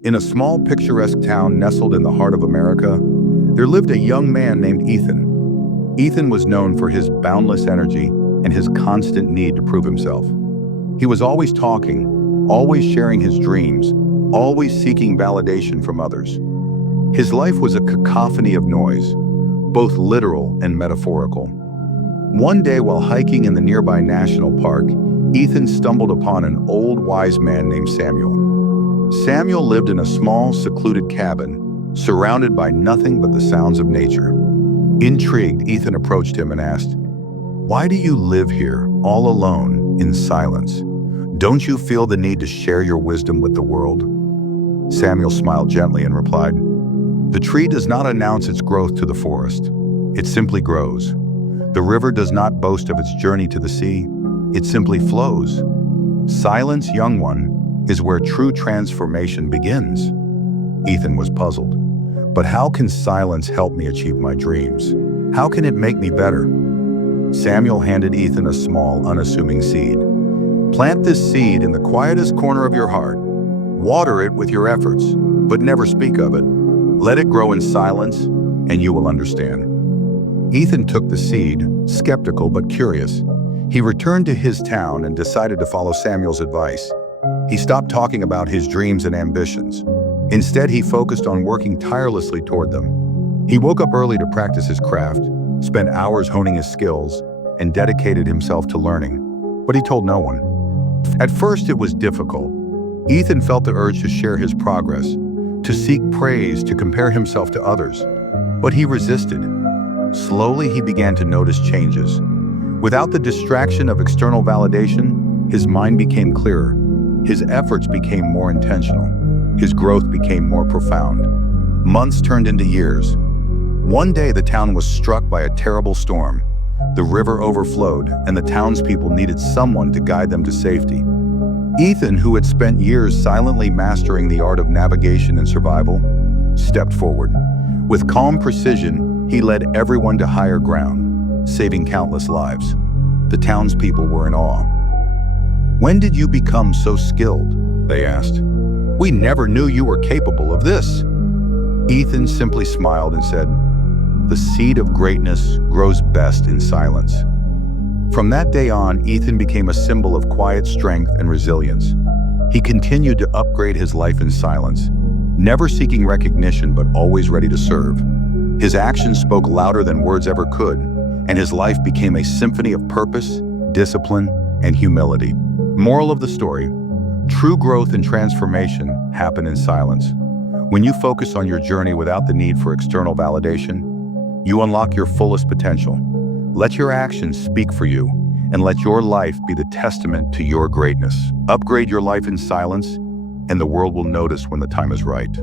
In a small, picturesque town nestled in the heart of America, there lived a young man named Ethan. Ethan was known for his boundless energy and his constant need to prove himself. He was always talking, always sharing his dreams, always seeking validation from others. His life was a cacophony of noise, both literal and metaphorical. One day while hiking in the nearby national park, Ethan stumbled upon an old wise man named Samuel. Samuel lived in a small, secluded cabin, surrounded by nothing but the sounds of nature. Intrigued, Ethan approached him and asked, "Why do you live here, all alone, in silence? Don't you feel the need to share your wisdom with the world?" Samuel smiled gently and replied, "The tree does not announce its growth to the forest. It simply grows. The river does not boast of its journey to the sea. It simply flows. Silence, young one, is where true transformation begins." Ethan was puzzled. But how can silence help me achieve my dreams? How can it make me better? Samuel handed Ethan a small, unassuming seed. "Plant this seed in the quietest corner of your heart. Water it with your efforts, but never speak of it. Let it grow in silence, and you will understand." Ethan took the seed, skeptical but curious. He returned to his town and decided to follow Samuel's advice. He stopped talking about his dreams and ambitions. Instead, he focused on working tirelessly toward them. He woke up early to practice his craft, spent hours honing his skills, and dedicated himself to learning. But he told no one. At first, it was difficult. Ethan felt the urge to share his progress, to seek praise, to compare himself to others. But he resisted. Slowly, he began to notice changes. Without the distraction of external validation, his mind became clearer. His efforts became more intentional. His growth became more profound. Months turned into years. One day, the town was struck by a terrible storm. The river overflowed, and the townspeople needed someone to guide them to safety. Ethan, who had spent years silently mastering the art of navigation and survival, stepped forward. With calm precision, he led everyone to higher ground, saving countless lives. The townspeople were in awe. "When did you become so skilled?" they asked. "We never knew you were capable of this." Ethan simply smiled and said, "The seed of greatness grows best in silence." From that day on, Ethan became a symbol of quiet strength and resilience. He continued to upgrade his life in silence, never seeking recognition but always ready to serve. His actions spoke louder than words ever could, and his life became a symphony of purpose, discipline, and humility. Moral of the story: true growth and transformation happen in silence. When you focus on your journey without the need for external validation, you unlock your fullest potential. Let your actions speak for you, and let your life be the testament to your greatness. Upgrade your life in silence, and the world will notice when the time is right.